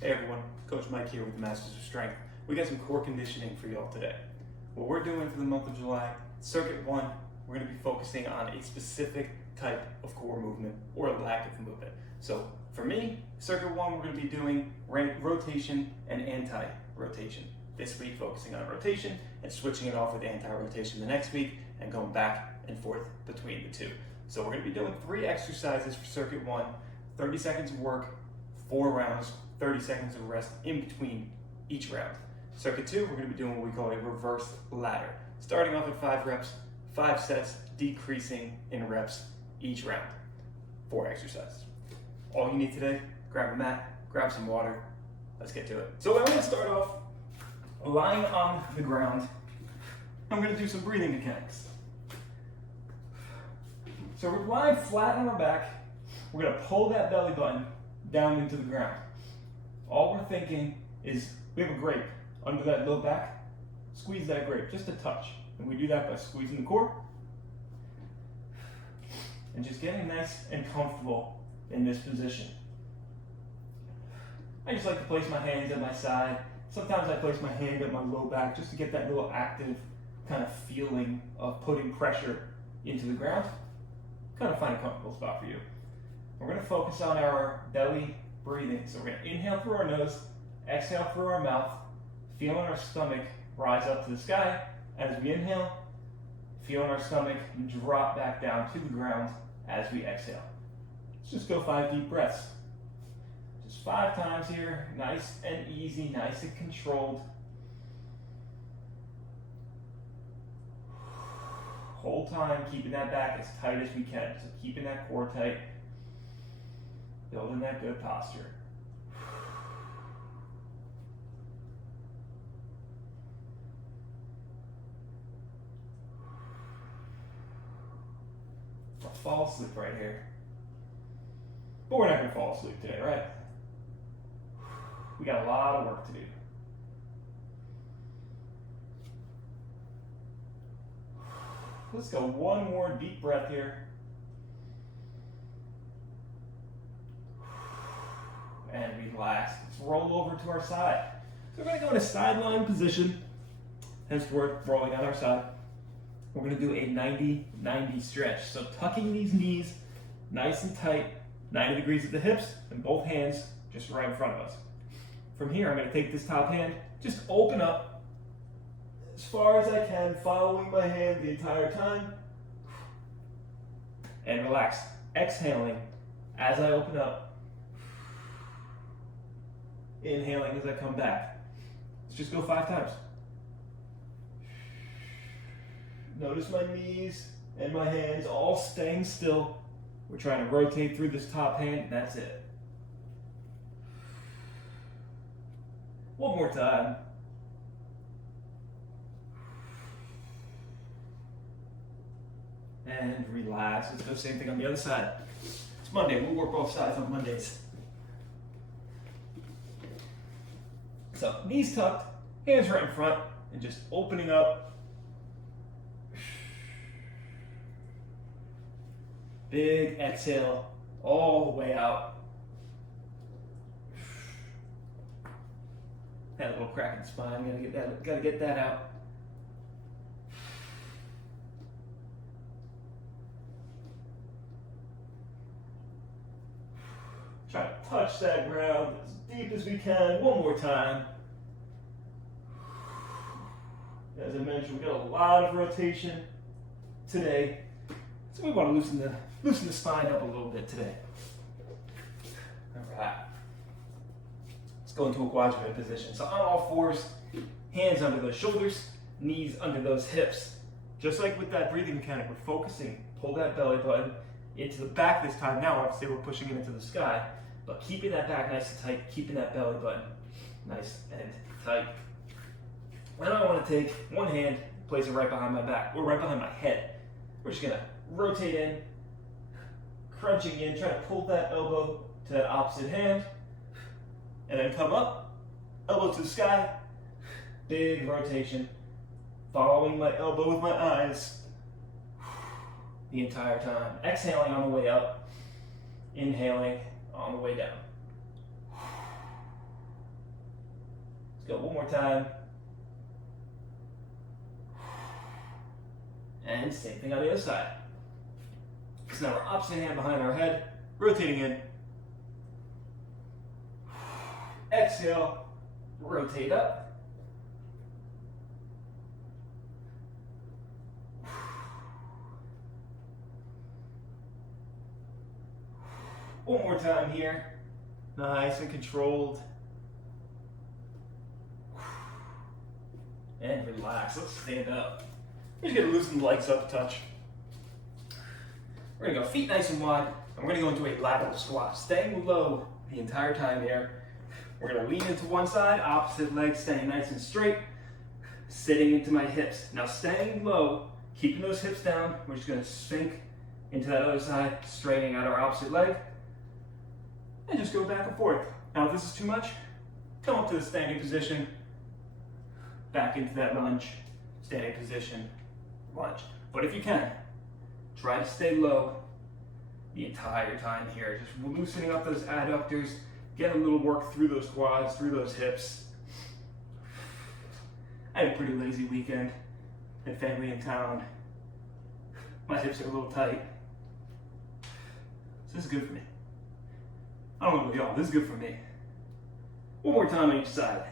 Hey everyone, Coach Mike here with the Masters of Strength. We got some core conditioning for y'all today. What we're doing for the month of July, Circuit 1, we're going to be focusing on a specific type of core movement or lack of movement. So for me, Circuit 1, we're going to be doing rotation and anti-rotation. This week focusing on rotation and switching it off with anti-rotation the next week and going back and forth between the two. So we're going to be doing 3 exercises for Circuit 1, 30 seconds of work, 4 rounds, 30 seconds of rest in between each round. Circuit 2, we're going to be doing what we call a reverse ladder. Starting off at 5 reps, 5 sets, decreasing in reps each round. 4 exercises. All you need today, grab a mat, grab some water, let's get to it. So I'm going to start off lying on the ground. I'm going to do some breathing mechanics. So we're lying flat on our back. We're going to pull that belly button down into the ground. All we're thinking is we have a grape under that low back. Squeeze that grape just a touch. And we do that by squeezing the core and just getting nice and comfortable in this position. I just like to place my hands at my side. Sometimes I place my hand at my low back just to get that little active kind of feeling of putting pressure into the ground. Kind of find a comfortable spot for you. We're going to focus on our belly breathing. So we're going to inhale through our nose, exhale through our mouth, feeling our stomach rise up to the sky. As we inhale, feeling our stomach drop back down to the ground as we exhale. Let's just go 5 deep breaths. Just 5 times here, nice and easy, nice and controlled. Whole time, keeping that back as tight as we can. So keeping that core tight, building that good posture. I'll fall asleep right here. But we're not going to fall asleep today, right? We got a lot of work to do. Let's go one more deep breath here. And relax. Let's roll over to our side. So we're going to go in a sideline position, hence we're rolling on our side. We're going to do a 90-90 stretch. So tucking these knees nice and tight, 90 degrees at the hips, and both hands just right in front of us. From here, I'm going to take this top hand, just open up as far as I can, following my hand the entire time, and relax. Exhaling as I open up, inhaling as I come back. Let's just go 5 times. Notice my knees and my hands all staying still. We're trying to rotate through this top hand, and that's it. One more time. And relax. Let's do the same thing on the other side. It's Monday. We'll work both sides on Mondays. So, knees tucked, hands right in front, and just opening up. Big exhale all the way out. Had a little crack in the spine. Gotta get that out. Try to touch that ground as deep as we can. One more time. As I mentioned, we got a lot of rotation today, so we want to loosen the spine up a little bit today. All right. Let's go into a quadruped position. So on all fours, hands under those shoulders, knees under those hips. Just like with that breathing mechanic, we're focusing, pull that belly button into the back this time. Now, obviously, we're pushing it into the sky, but keeping that back nice and tight, keeping that belly button nice and tight. Then I want to take one hand, place it right behind my back, or right behind my head. We're just gonna rotate in, crunching in, try to pull that elbow to that opposite hand, and then come up, elbow to the sky, big rotation, following my elbow with my eyes the entire time. Exhaling on the way up, inhaling on the way down. go one more time. And same thing on the other side. So now we're opposite hand behind our head, rotating in. Exhale, rotate up. One more time here. Nice and controlled. And relax. Let's stand up. We're just gonna loosen the legs up a touch. We're gonna go feet nice and wide, and we're gonna go into a lateral squat, staying low the entire time here. We're gonna lean into one side, opposite leg staying nice and straight, sitting into my hips. Now staying low, keeping those hips down, we're just gonna sink into that other side, straightening out our opposite leg, and just go back and forth. Now if this is too much, come up to the standing position, back into that lunge, standing position, lunge. But if you can, try to stay low the entire time here. Just loosening up those adductors, get a little work through those quads, through those hips. I had a pretty lazy weekend, had family in town. My hips are a little tight. So this is good for me. I don't know about y'all, this is good for me. One more time on each side.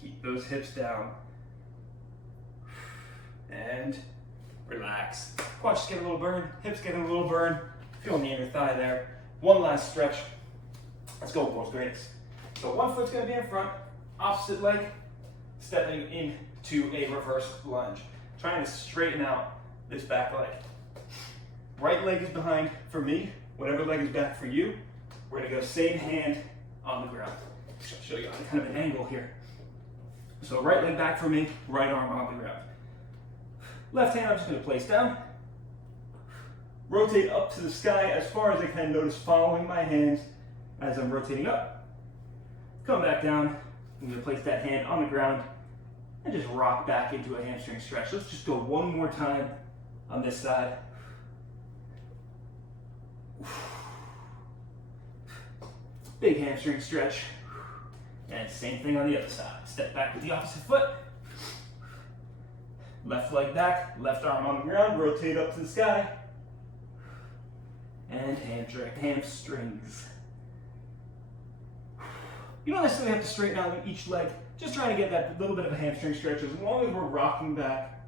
Keep those hips down. And relax. Quads just get a little burn, hips getting a little burn. Feeling the inner thigh there. One last stretch. Let's go, boys, greatest. So one foot's gonna be in front, opposite leg, stepping into a reverse lunge. Trying to straighten out this back leg. Right leg is behind for me, whatever leg is back for you. We're gonna go same hand on the ground. I'll show you on kind of an angle here. So right leg back for me, right arm on the ground. Left hand I'm just gonna place down. Rotate up to the sky as far as I can. Notice following my hands as I'm rotating up. Come back down. I'm gonna place that hand on the ground and just rock back into a hamstring stretch. Let's just go one more time on this side. Big hamstring stretch. And same thing on the other side. Step back with the opposite foot. Left leg back, left arm on the ground, rotate up to the sky. And hamstrings. You don't necessarily have to straighten out each leg. Just trying to get that little bit of a hamstring stretch as long as we're rocking back.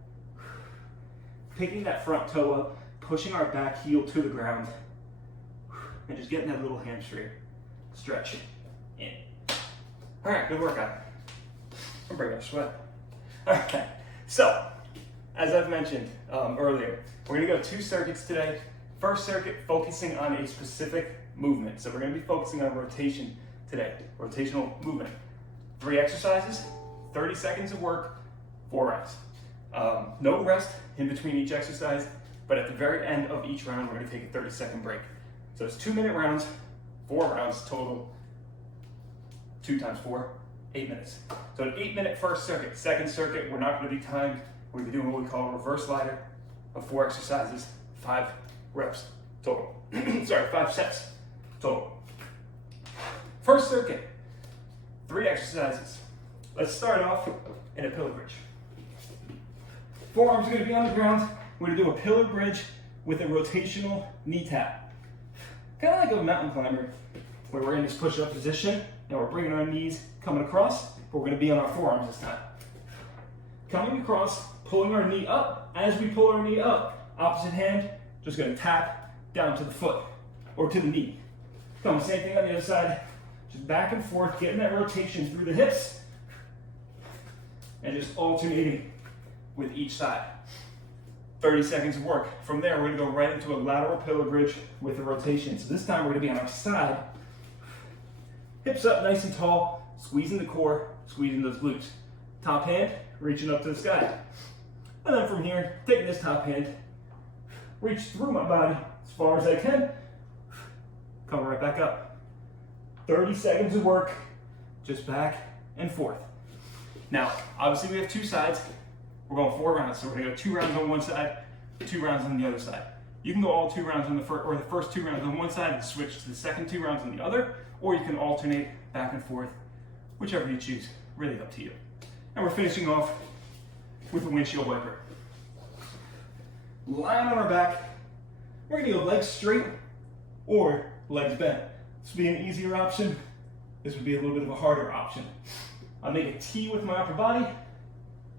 Picking that front toe up, pushing our back heel to the ground. And just getting that little hamstring stretch in. All right, good workout. I'm bringing a sweat. All right, so as I've mentioned earlier, we're gonna go 2 circuits today. First circuit focusing on a specific movement. So we're gonna be focusing on rotation today, rotational movement. 3 exercises, 30 seconds of work, 4 rounds. No rest in between each exercise, but at the very end of each round, we're gonna take a 30-second break. So it's 2-minute rounds, 4 rounds total, 2 times 4, 8 minutes. So an 8-minute first circuit. Second circuit, we're not gonna be timed. We're gonna be doing what we call a reverse ladder of 4 exercises, 5 reps total. Sorry, 5 sets total. First circuit, 3 exercises. Let's start off in a pillar bridge. Forearms are gonna be on the ground. We're gonna do a pillar bridge with a rotational knee tap. Kind of like a mountain climber, where we're in this push-up position and we're bringing our knees coming across, but we're gonna be on our forearms this time. Coming across, pulling our knee up. As we pull our knee up, opposite hand, just gonna tap down to the foot or to the knee. Come, same thing on the other side. Just back and forth, getting that rotation through the hips and just alternating with each side. 30 seconds of work. From there, we're gonna go right into a lateral pillar bridge with a rotation. So this time we're gonna be on our side. Hips up nice and tall, squeezing the core, squeezing those glutes. Top hand, reaching up to the sky. And then from here, taking this top hand, reach through my body as far as I can, come right back up. 30 seconds of work, just back and forth. Now, obviously we have 2 sides. We're going 4 rounds, so we're gonna go 2 rounds on one side, 2 rounds on the other side. You can go all 2 rounds on the first 2 rounds on one side and switch to the second 2 rounds on the other, or you can alternate back and forth, whichever you choose, really up to you. And we're finishing off with a windshield wiper. Lying on our back, we're gonna go legs straight or legs bent. This would be an easier option. This would be a little bit of a harder option. I'll make a T with my upper body,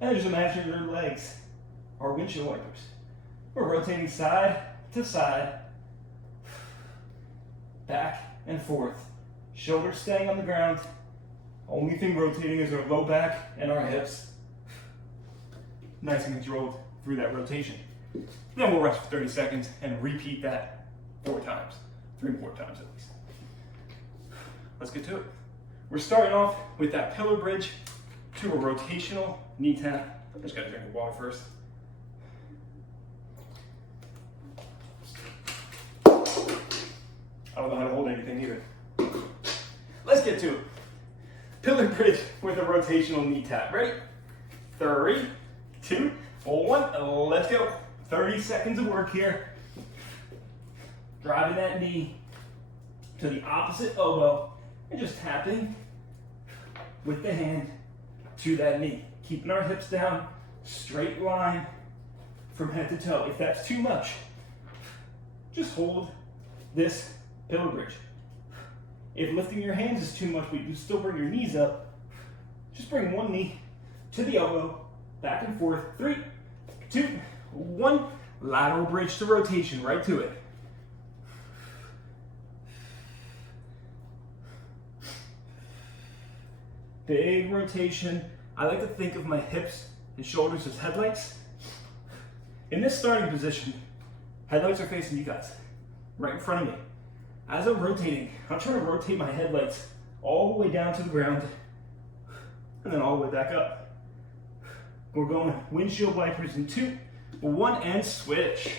and just imagine your legs are windshield wipers. We're rotating side to side, back and forth. Shoulders staying on the ground. Only thing rotating is our low back and our hips. Nice and controlled through that rotation. Then we'll rest for 30 seconds and repeat that 4 times. 3 more times at least. Let's get to it. We're starting off with that pillar bridge to a rotational knee tap. I just gotta drink the water first. I don't know how to hold anything either. Let's get to it. Pillar bridge with a rotational knee tap. Ready? 3, 2, 1, let's go. 30 seconds of work here. Driving that knee to the opposite elbow and just tapping with the hand to that knee. Keeping our hips down, straight line from head to toe. If that's too much, just hold this pillar bridge. If lifting your hands is too much, but you still bring your knees up, just bring one knee to the elbow, back and forth. 3, 2, 1. Lateral bridge to rotation, right to it. Big rotation. I like to think of my hips and shoulders as headlights. In this starting position, headlights are facing you guys, right in front of me. As I'm rotating, I'm trying to rotate my headlights all the way down to the ground and then all the way back up. We're going windshield wipers in 2, 1, and switch.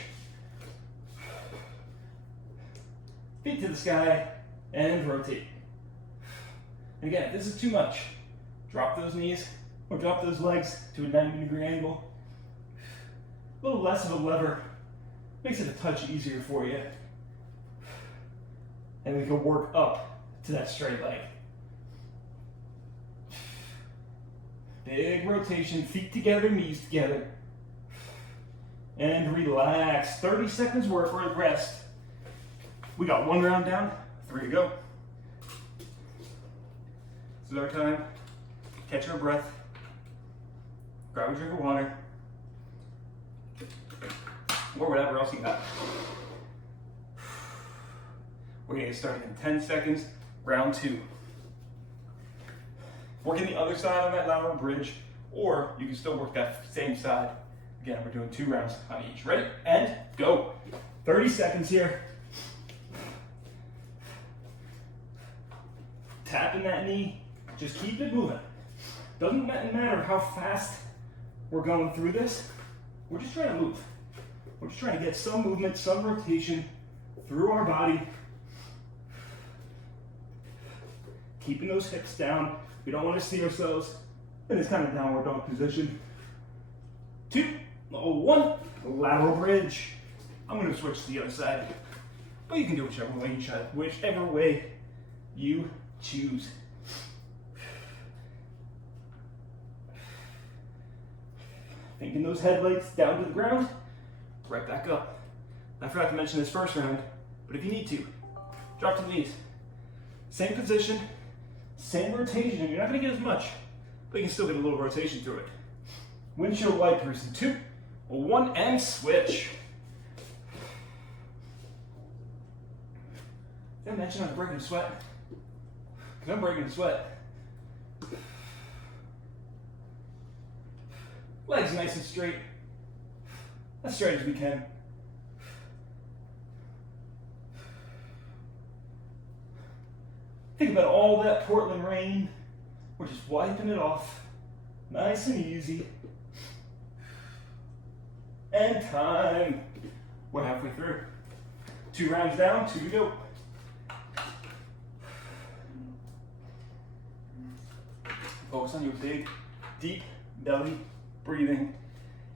Feet to the sky and rotate. And again, if this is too much, drop those knees or drop those legs to a 90-degree angle. A little less of a lever makes it a touch easier for you. And we can work up to that straight leg. Big rotation, feet together, knees together. And relax. 30 seconds work for a rest. We got 1 round down, 3 to go. This is our time. Catch our breath. Grab a drink of water. Or whatever else you got. We're gonna get started in 10 seconds, round 2. Working the other side on that lateral bridge, or you can still work that same side. Again, we're doing 2 rounds on each. Ready? And go. 30 seconds here. Tapping that knee, just keep it moving. Doesn't matter how fast we're going through this, we're just trying to move. We're just trying to get some movement, some rotation through our body. Keeping those hips down. We don't want to see ourselves in this kind of downward dog position. 2, 1, lateral bridge. I'm going to switch to the other side, but you can do whichever way you choose. Thinking those headlights down to the ground, right back up. I forgot to mention this first round, but if you need to, drop to the knees. Same position, same rotation. You're not going to get as much, but you can still get a little rotation through it. Windshield wipers in 2, 1, and switch. Did I mention I'm breaking a sweat? Because I'm breaking a sweat. Legs nice and straight. As straight as we can. Think about all that Portland rain. We're just wiping it off. Nice and easy. And time. We're halfway through. 2 rounds down, 2 to go. Focus on your big, deep belly breathing.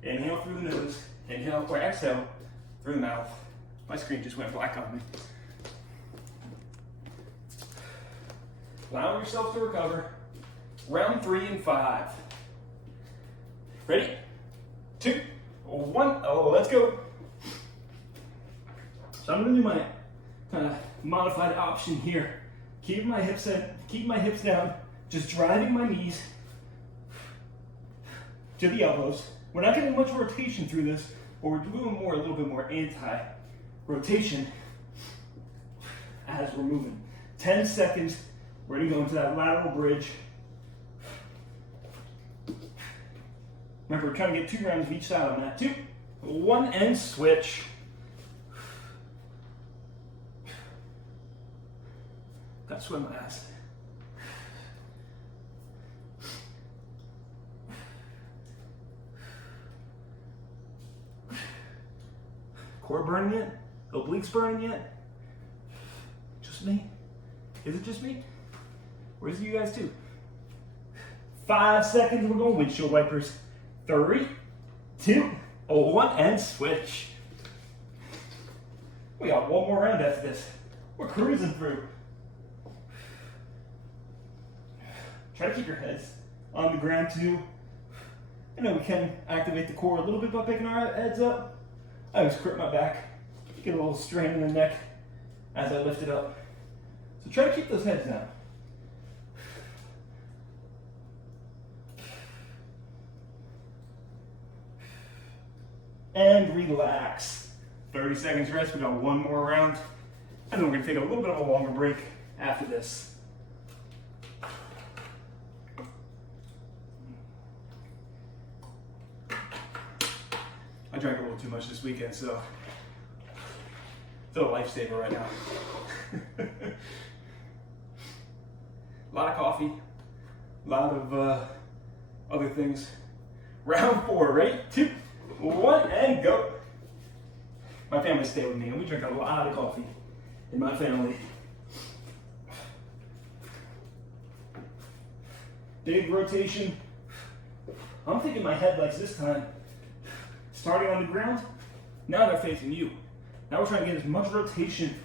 Inhale through the nose. Inhale or exhale through the mouth. My screen just went black on me. Allow yourself to recover. Round 3 and 5. Ready? 2, 1. Oh, let's go. So I'm gonna do my kind of modified option here. Keep my hips down, just driving my knees to the elbows. We're not getting much rotation through this, but we're doing a little bit more anti-rotation as we're moving. 10 seconds, we're gonna go into that lateral bridge. Remember, we're trying to get 2 rounds of each side on that. 2, 1, and switch. Got to swim my ass. Core burning yet? Obliques burning yet? Just me? Is it just me? Or is it you guys too? 5 seconds, we're going windshield wipers. 3, 2, 1, and switch. We got one more round after this. We're cruising through. Try to keep your heads on the ground too. I know we can activate the core a little bit by picking our heads up. I always grip my back, get a little strain in the neck as I lift it up. So try to keep those heads down. And relax. 30 seconds rest, we got one more round. And then we're gonna take a little bit of a longer break after this. I drank a little too much this weekend, so it's a lifesaver right now. A lot of coffee, a lot of other things. Round 4, ready? 2, 1, and go. My family stay with me, and we drink a lot of coffee in my family. Big rotation. I'm thinking my head likes this time. Starting on the ground, now they're facing you. Now we're trying to get as much rotation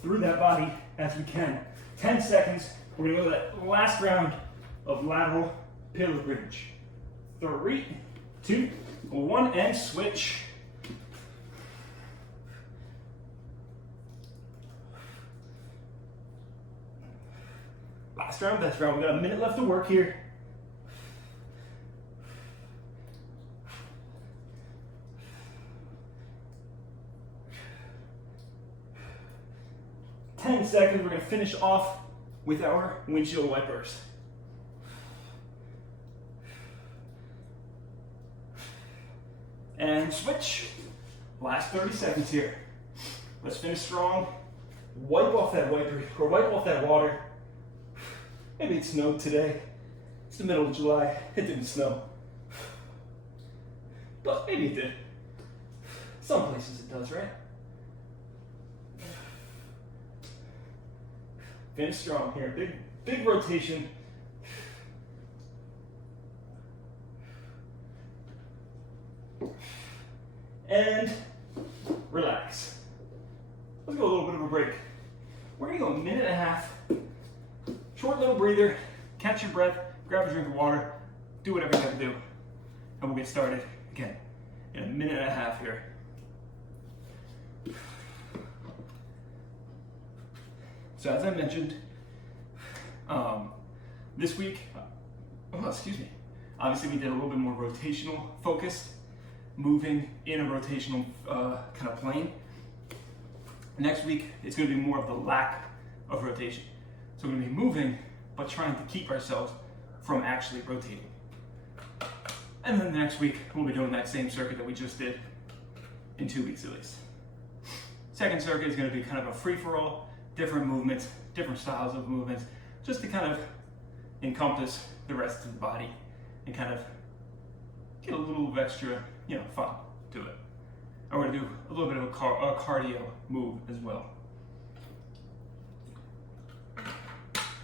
through that body as we can. 10 seconds, we're gonna go to that last round of lateral pillar bridge. 3, 2, 1, and switch. Last round, best round. We got a minute left to work here. Seconds, we're going to finish off with our windshield wipers. And switch. Last 30 seconds here. Let's finish strong. Wipe off that wiper, or wipe off that water. Maybe it snowed today. It's the middle of July. It didn't snow. But maybe it did. Some places it does, right? Finish strong here. Big rotation. And relax. Let's go a little bit of a break. We're gonna go a minute and a half. Short little breather. Catch your breath. Grab a drink of water. Do whatever you have to do. And we'll get started again in a minute and a half here. So as I mentioned, this week, obviously we did a little bit more rotational focused, moving in a rotational kind of plane. Next week, it's gonna be more of the lack of rotation. So we're gonna be moving, but trying to keep ourselves from actually rotating. And then the next week, we'll be doing that same circuit that we just did in 2 weeks at least. Second circuit is gonna be kind of a free-for-all, different movements, different styles of movements, just to kind of encompass the rest of the body and kind of get a little of extra, fun to it. And we're gonna do a little bit of a cardio move as well.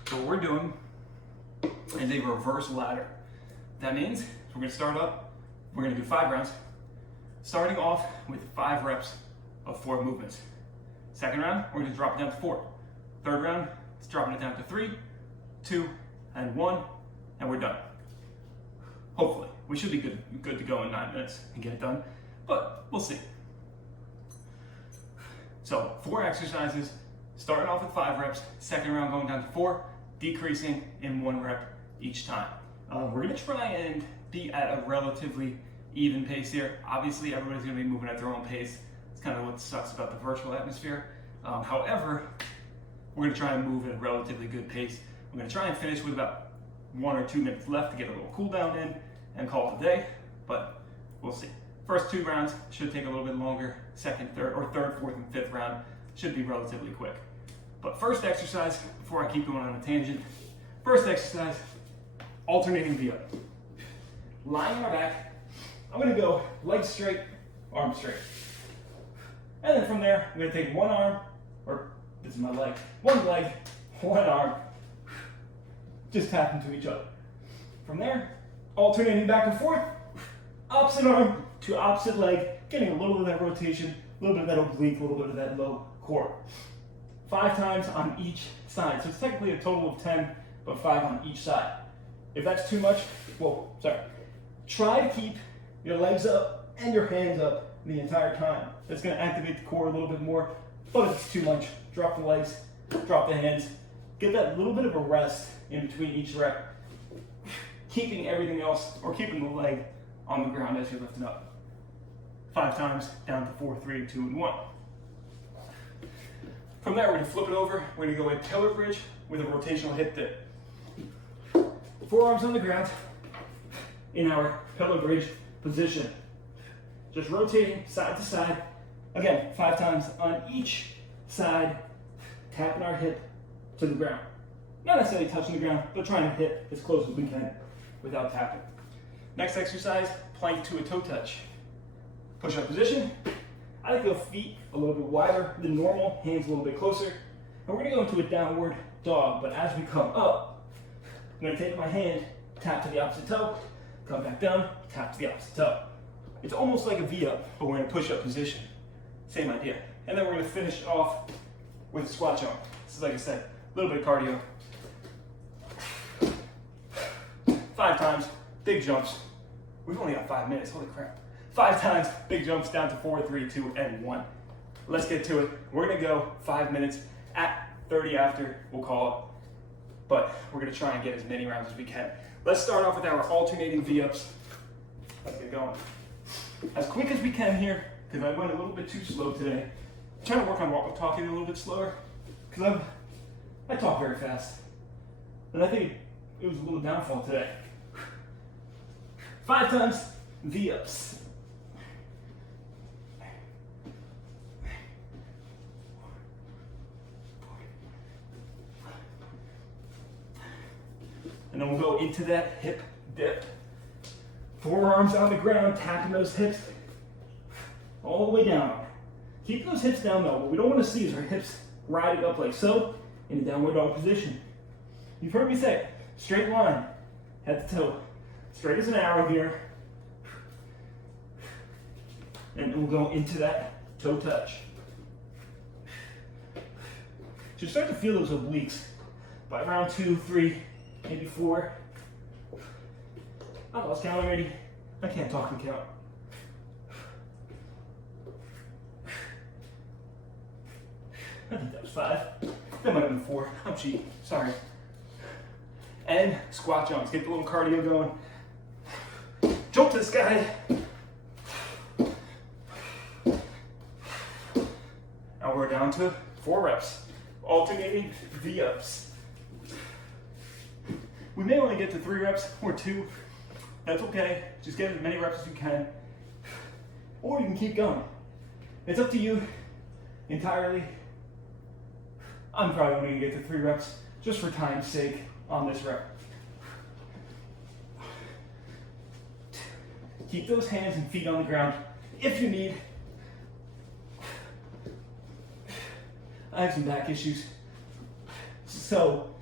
So what we're doing is a reverse ladder. That means we're gonna start up, we're gonna do 5 rounds, starting off with 5 reps of 4 movements. Second round, we're gonna drop it down to 4. Third round, It's dropping it down to 3, 2, and 1, and we're done. Hopefully. We should be good to go in 9 minutes and get it done, but we'll see. So 4 exercises, starting off with 5 reps, second round going down to 4, decreasing in 1 rep each time. We're gonna try and be at a relatively even pace here. Obviously, everybody's gonna be moving at their own pace. It's kind of what sucks about the virtual atmosphere. However, we're gonna try and move at a relatively good pace. I'm gonna try and finish with about 1 or 2 minutes left to get a little cool down in and call it a day, but we'll see. First 2 rounds should take a little bit longer. Second, third, fourth, and fifth round should be relatively quick. But first exercise, before I keep going on a tangent, first exercise, alternating V-up. Lying on my back, I'm gonna go legs straight, arms straight. And then from there, I'm gonna take one arm, or this is my leg, one leg, one arm, just tap into each other. From there, alternating back and forth, opposite arm to opposite leg, getting a little bit of that rotation, a little bit of that oblique, a little bit of that low core. 5 times on each side. So it's technically a total of 10, but 5 on each side. If that's too much, try to keep your legs up and your hands up the entire time. That's gonna activate the core a little bit more, but if it's too much, drop the legs, drop the hands, get that little bit of a rest in between each rep, keeping everything else, or keeping the leg on the ground as you're lifting up. 5 times, down to 4, 3, 2, and 1. From there, we're gonna flip it over. We're gonna go in pillar bridge with a rotational hip dip. Forearms on the ground in our pillar bridge position. Just rotating side to side. Again, 5 times on each side, tapping our hip to the ground. Not necessarily touching the ground, but trying to hit as close as we can without tapping. Next exercise, plank to a toe touch. Push-up position. I like to go feet a little bit wider than normal, hands a little bit closer. And we're gonna go into a downward dog, but as we come up, I'm gonna take my hand, tap to the opposite toe, come back down, tap to the opposite toe. It's almost like a V-up, but we're in a push-up position. Same idea. And then we're gonna finish off with a squat jump. This is, like I said, a little bit of cardio. 5 times, big jumps. We've only got 5 minutes, holy crap. 5 times, big jumps down to 4, 3, 2, and 1. Let's get to it. We're gonna go 5 minutes. At 30 after, we'll call it. But we're gonna try and get as many rounds as we can. Let's start off with our alternating V-ups. Let's get going. As quick as we can here, because I went a little bit too slow today. I'm trying to work on talking a little bit slower, because I talk very fast. And I think it was a little downfall today. 5 times, V-ups. And then we'll go into that hip dip. Forearms on the ground, tapping those hips all the way down. Keep those hips down though. What we don't want to see is our hips riding up like so in a downward dog position. You've heard me say, straight line, head to toe. Straight as an arrow here. And we'll go into that toe touch. Should start to feel those obliques by round 2, 3, maybe 4. I lost count already. I can't talk and count. I think that was 5. That might have been 4. I'm cheating. Sorry. And squat jumps. Get the little cardio going. Jump to the sky. Now we're down to 4 reps. Alternating V-ups. We may only get to 3 reps or 2. That's okay. Just get as many reps as you can. Or you can keep going. It's up to you entirely. I'm probably only going to get to 3 reps just for time's sake on this rep. Keep those hands and feet on the ground if you need. I have some back issues. So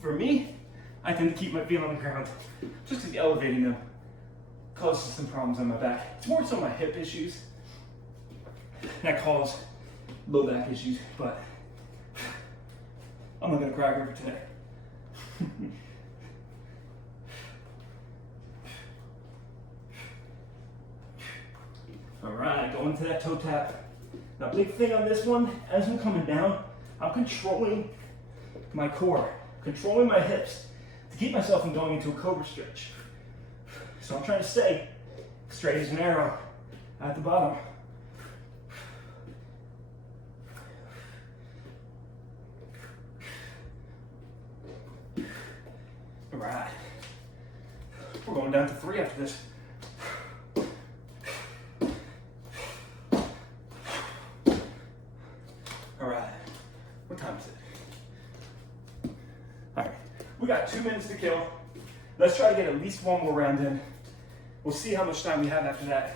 for me, I tend to keep my feet on the ground just because elevating them causes some problems on my back. It's more so my hip issues that cause low back issues, but I'm not gonna cry river today. All right, go into that toe tap. Now, big thing on this one, as I'm coming down, I'm controlling my core, controlling my hips to keep myself from going into a cobra stretch. So I'm trying to stay straight as an arrow at the bottom. All right, we're going down to 3 after this. All right, what time is it? All right, we got 2 minutes to kill. Let's try to get at least 1 more round in. We'll see how much time we have after that.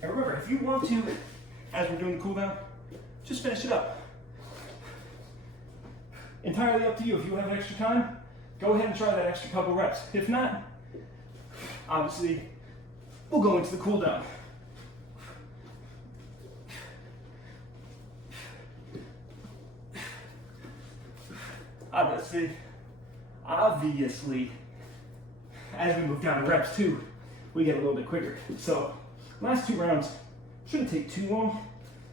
And remember, if you want to, as we're doing the cool down, just finish it up. Entirely up to you. If you have extra time, go ahead and try that extra couple reps. If not, obviously, we'll go into the cool down. Obviously, as we move down to reps too, we get a little bit quicker. So, last 2 rounds shouldn't take too long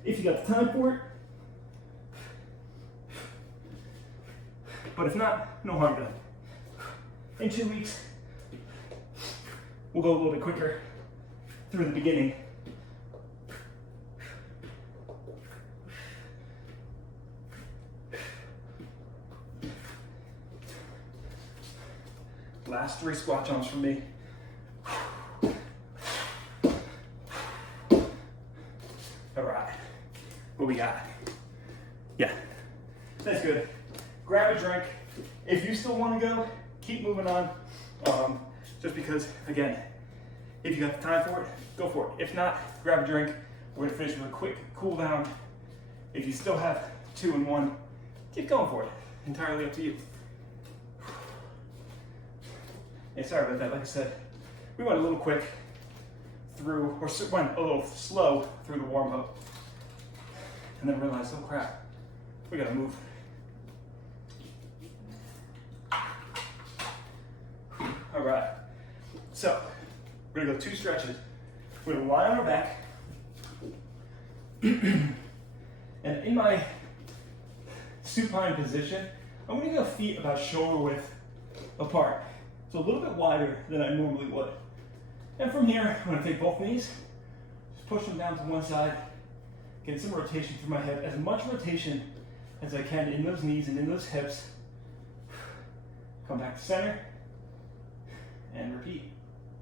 if you got the time for it. But if not, no harm done. In 2 weeks, we'll go a little bit quicker through the beginning. Last 3 squat jumps from me. All right, what we got? Yeah, that's good. Grab a drink. If you still want to go, keep moving on. Just because, again, if you got the time for it, go for it. If not, grab a drink. We're gonna finish with a quick cool down. If you still have 2 and 1, keep going for it. Entirely up to you. Yeah, sorry about that. Like I said, we went a little quick through, or went a little slow through the warm up, and then realized, oh crap, we gotta move. All right, so we're gonna go 2 stretches. We're gonna lie on our back, and in my supine position, I'm gonna go feet about shoulder width apart. So a little bit wider than I normally would. And from here, I'm gonna take both knees, just push them down to one side, get some rotation through my hip, as much rotation as I can in those knees and in those hips. Come back to center, and repeat.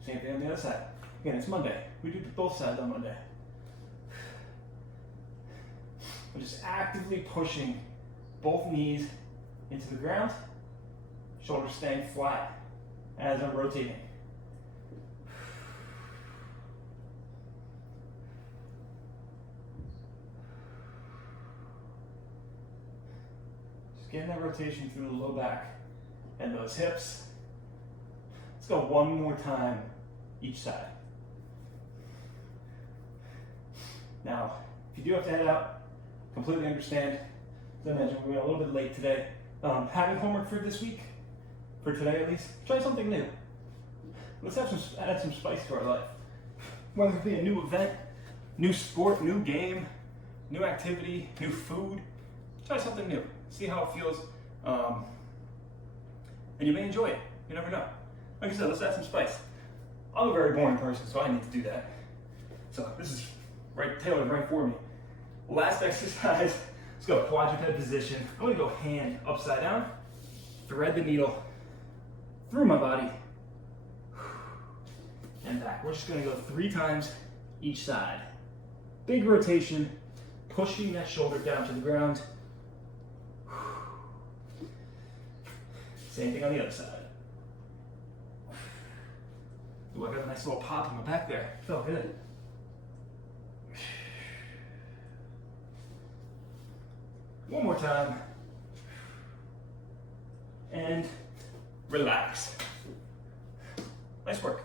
Same thing on the other side. Again, it's Monday. We do both sides on Monday. I'm just actively pushing both knees into the ground, shoulders staying flat as I'm rotating. Just getting that rotation through the low back and those hips. Let's go 1 more time each side. Now, if you do have to head out, completely understand. As I mentioned, we're a little bit late today. Having homework for this week, for today at least, try something new. Let's add some spice to our life. Whether it be a new event, new sport, new game, new activity, new food, try something new. See how it feels, and you may enjoy it. You never know. Like I said, let's add some spice. I'm a very boring person, so I need to do that. So this is tailored right for me. Last exercise, let's go quadruped position. I'm gonna go hand upside down, thread the needle through my body, and back. We're just gonna go 3 times each side. Big rotation, pushing that shoulder down to the ground. Same thing on the other side. Ooh, I got a nice little pop in my back there. Felt good. One more time. And relax. Nice work.